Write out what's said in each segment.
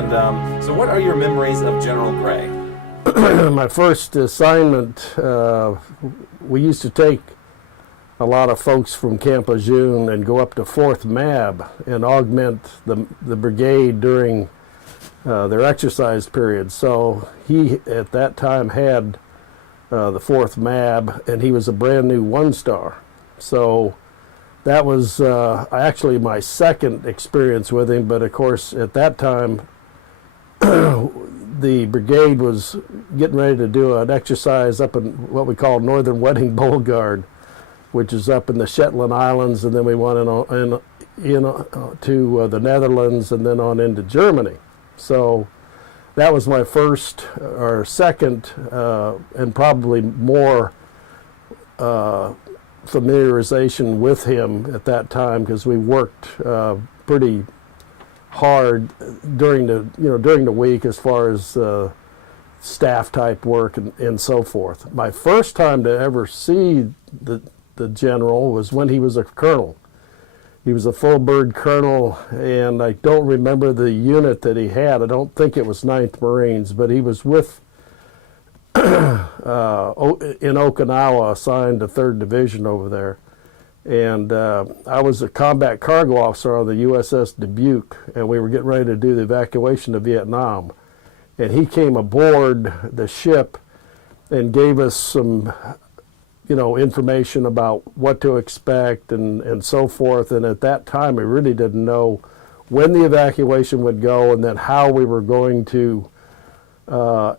And so what are your memories of General Gray? My first assignment, we used to take a lot of folks from Camp Lejeune and go up to 4th MAB and augment the brigade during their exercise period. So he, at that time, had the 4th MAB, and he was a brand new 1-star. So that was actually my second experience with him, but of course at that time the brigade was getting ready to do an exercise up in what we call Northern Wedding Boulevard, which is up in the Shetland Islands, and then we went to the Netherlands and then on into Germany. So that was my first or second and probably more familiarization with him at that time, because we worked pretty hard during the week as far as staff type work and so forth. My first time to ever see the general was when he was a colonel. He was a full bird colonel, and I don't remember the unit that he had. I don't think it was 9th Marines, but he was with in Okinawa, assigned to 3rd Division over there. And I was a combat cargo officer on the USS Dubuque, and we were getting ready to do the evacuation of Vietnam. And he came aboard the ship and gave us some information about what to expect and so forth. And at that time, we really didn't know when the evacuation would go and then how we were going to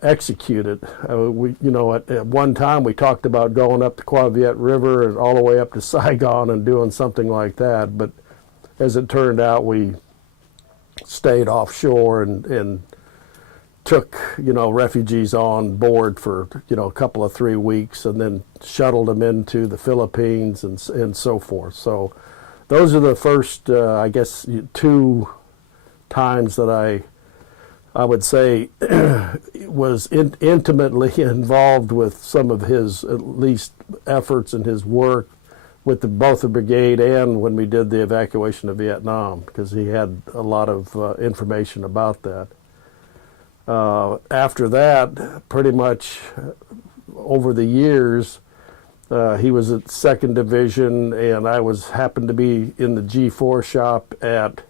execute it. At one time we talked about going up the Qua Viet River and all the way up to Saigon and doing something like that. But as it turned out, we stayed offshore and took refugees on board for a couple of 3 weeks, and then shuttled them into the Philippines and so forth. So those are the first I guess 2 times that I would say was intimately involved with some of his at least efforts and his work with both the brigade and when we did the evacuation of Vietnam, because he had a lot of information about that. After that, pretty much over the years, he was at 2nd Division, and I happened to be in the G4 shop at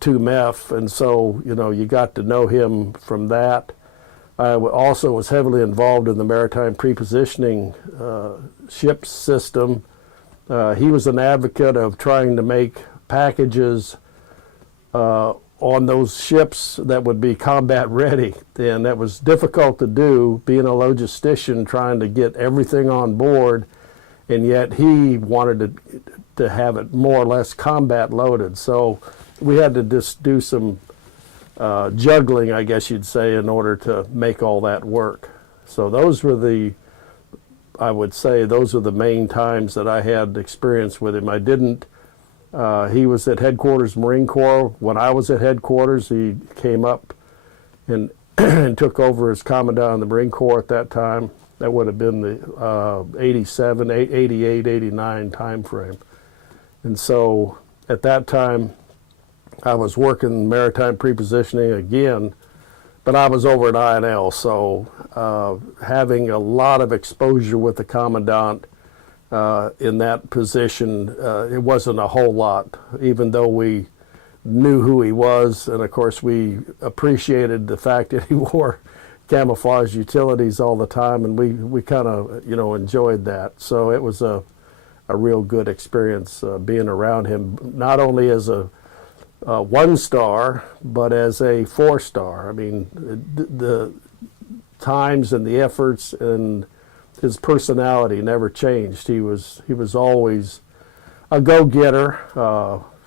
2MEF, and so you got to know him from that. I also was heavily involved in the maritime prepositioning ship system. He was an advocate of trying to make packages on those ships that would be combat ready, and that was difficult to do, being a logistician trying to get everything on board, and yet he wanted to have it more or less combat loaded. So we had to just do some juggling, I guess you'd say, in order to make all that work. So those were the main times that I had experience with him. He was at headquarters Marine Corps. When I was at headquarters, he came up and took over as commandant of the Marine Corps at that time. That would have been the 87, 88, 89 time frame. And so at that time, I was working maritime prepositioning again, but I was over at INL, so having a lot of exposure with the commandant in that position, it wasn't a whole lot, even though we knew who he was, and of course we appreciated the fact that he wore camouflage utilities all the time, and we kind of enjoyed that. So it was a real good experience being around him, not only as a 1-star, but as a 4-star. I mean, the times and the efforts and his personality never changed. He was always a go-getter,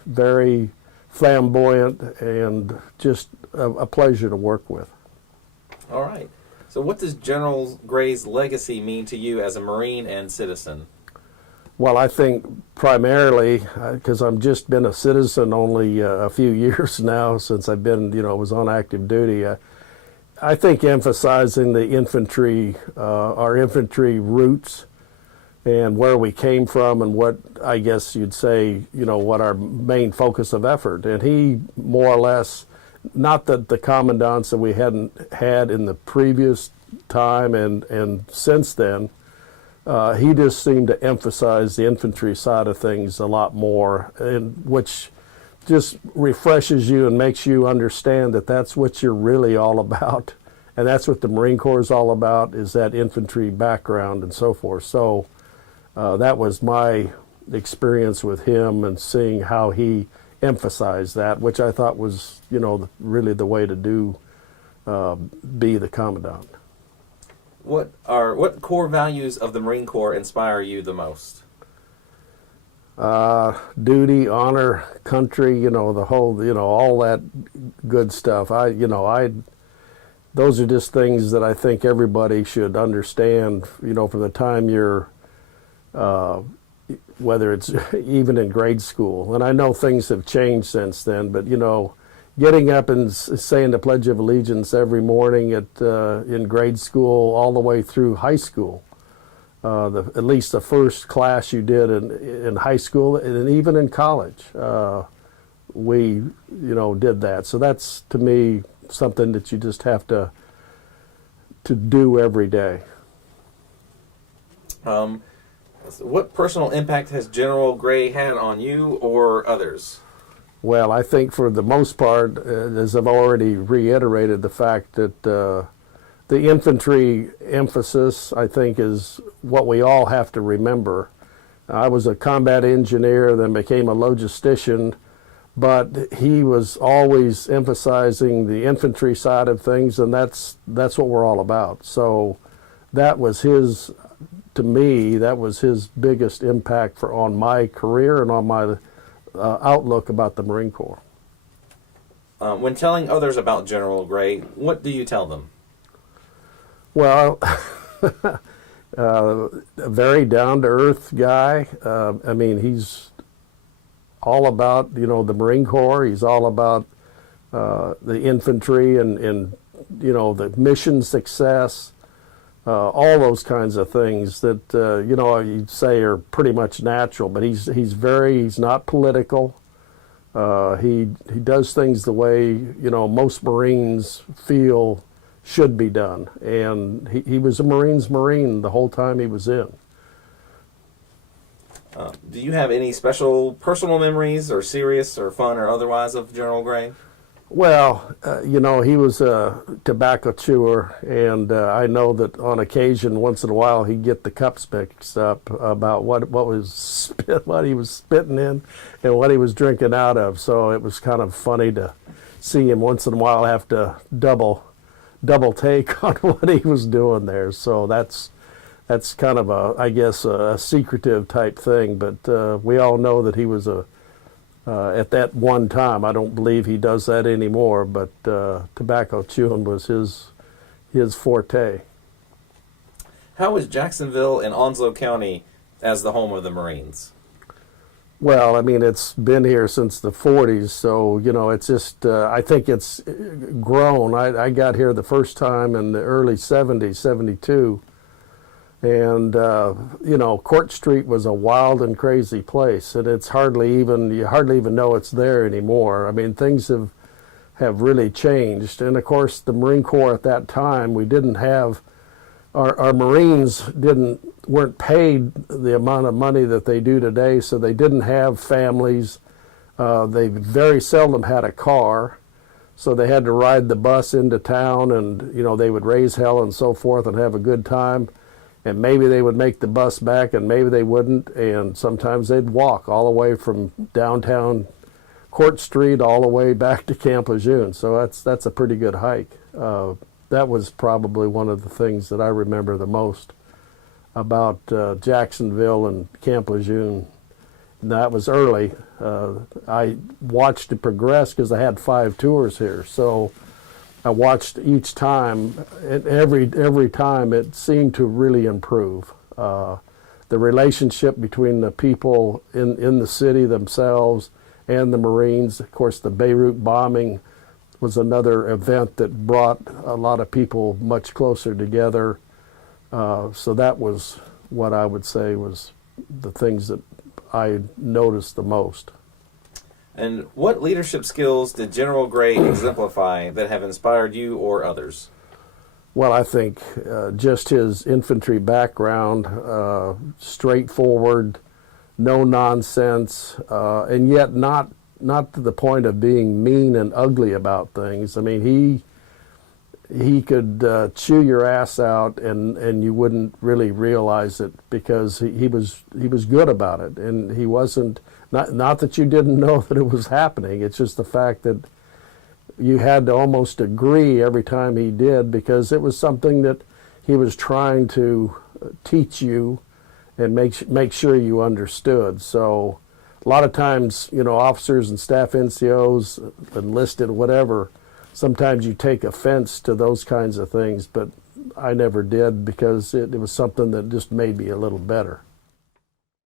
very flamboyant, and just a pleasure to work with. All right. So what does General Gray's legacy mean to you as a Marine and citizen? Well, I think primarily, because I've just been a citizen only a few years now since I've been, was on active duty, I think emphasizing the infantry, our infantry roots and where we came from and what, I guess you'd say, what our main focus of effort. And he more or less not that the commandants that we hadn't had in the previous time and since then, he just seemed to emphasize the infantry side of things a lot more, and which just refreshes you and makes you understand that that's what you're really all about. And that's what the Marine Corps is all about, is that infantry background and so forth. So that was my experience with him, and seeing how he emphasized that, which I thought was, really the way to do, be the commandant. What core values of the Marine Corps inspire you the most? Duty, honor, country, the whole, all that good stuff. Those are just things that I think everybody should understand, from the time you're, whether it's even in grade school. And I know things have changed since then, but, getting up and saying the Pledge of Allegiance every morning in grade school all the way through high school, at least the first class you did in high school, and even in college, we, did that. So that's, to me, something that you just have to do every day. What personal impact has General Gray had on you or others? Well, I think for the most part, as I've already reiterated, the fact that the infantry emphasis, I think, is what we all have to remember. I was a combat engineer, then became a logistician, but he was always emphasizing the infantry side of things, and that's what we're all about. So that was his, to me, that was his biggest impact on my career and on my outlook about the Marine Corps. When telling others about General Gray, what do you tell them? Well, a very down-to-earth guy. He's all about, the Marine Corps. He's all about the infantry and the mission success, all those kinds of things that, you'd say are pretty much natural. But he's not political. He does things the way, most Marines feel should be done. And he was a Marine's Marine the whole time he was in. Do you have any special personal memories, or serious or fun or otherwise, of General Gray? Well, he was a tobacco chewer, and I know that on occasion, once in a while, he'd get the cups mixed up about what he was spitting in and what he was drinking out of. So it was kind of funny to see him once in a while have to double take on what he was doing there. So that's kind of a secretive type thing. But we all know that he was at that one time. I don't believe he does that anymore, but tobacco chewing was his forte. How is Jacksonville and Onslow County as the home of the Marines? Well, it's been here since the 40s, so, it's just, I think it's grown. I got here the first time in the early 70s, 72, and, Court Street was a wild and crazy place, and you hardly even know it's there anymore. Things have really changed, and of course, the Marine Corps at that time, we didn't have, our Marines weren't paid the amount of money that they do today, so they didn't have families. They very seldom had a car, so they had to ride the bus into town, and they would raise hell and so forth and have a good time. And maybe they would make the bus back, and maybe they wouldn't, and sometimes they'd walk all the way from downtown Court Street all the way back to Camp Lejeune. So that's a pretty good hike. That was probably one of the things that I remember the most about Jacksonville and Camp Lejeune. And that was early. I watched it progress because I had 5 tours here. So I watched each time, and every time it seemed to really improve. The relationship between the people in the city themselves and the Marines. Of course, the Beirut bombing was another event that brought a lot of people much closer together. So that was what I would say was the things that I noticed the most. And what leadership skills did General Gray exemplify that have inspired you or others? Well, I think just his infantry background, straightforward, no nonsense, and yet not to the point of being mean and ugly about things. I mean, he could chew your ass out, and you wouldn't really realize it because he was good about it, and he wasn't not that you didn't know that it was happening. It's just the fact that you had to almost agree every time he did, because it was something that he was trying to teach you and make sure you understood. So a lot of times, officers and staff NCOs, enlisted, whatever, sometimes you take offense to those kinds of things, but I never did, because it was something that just made me a little better.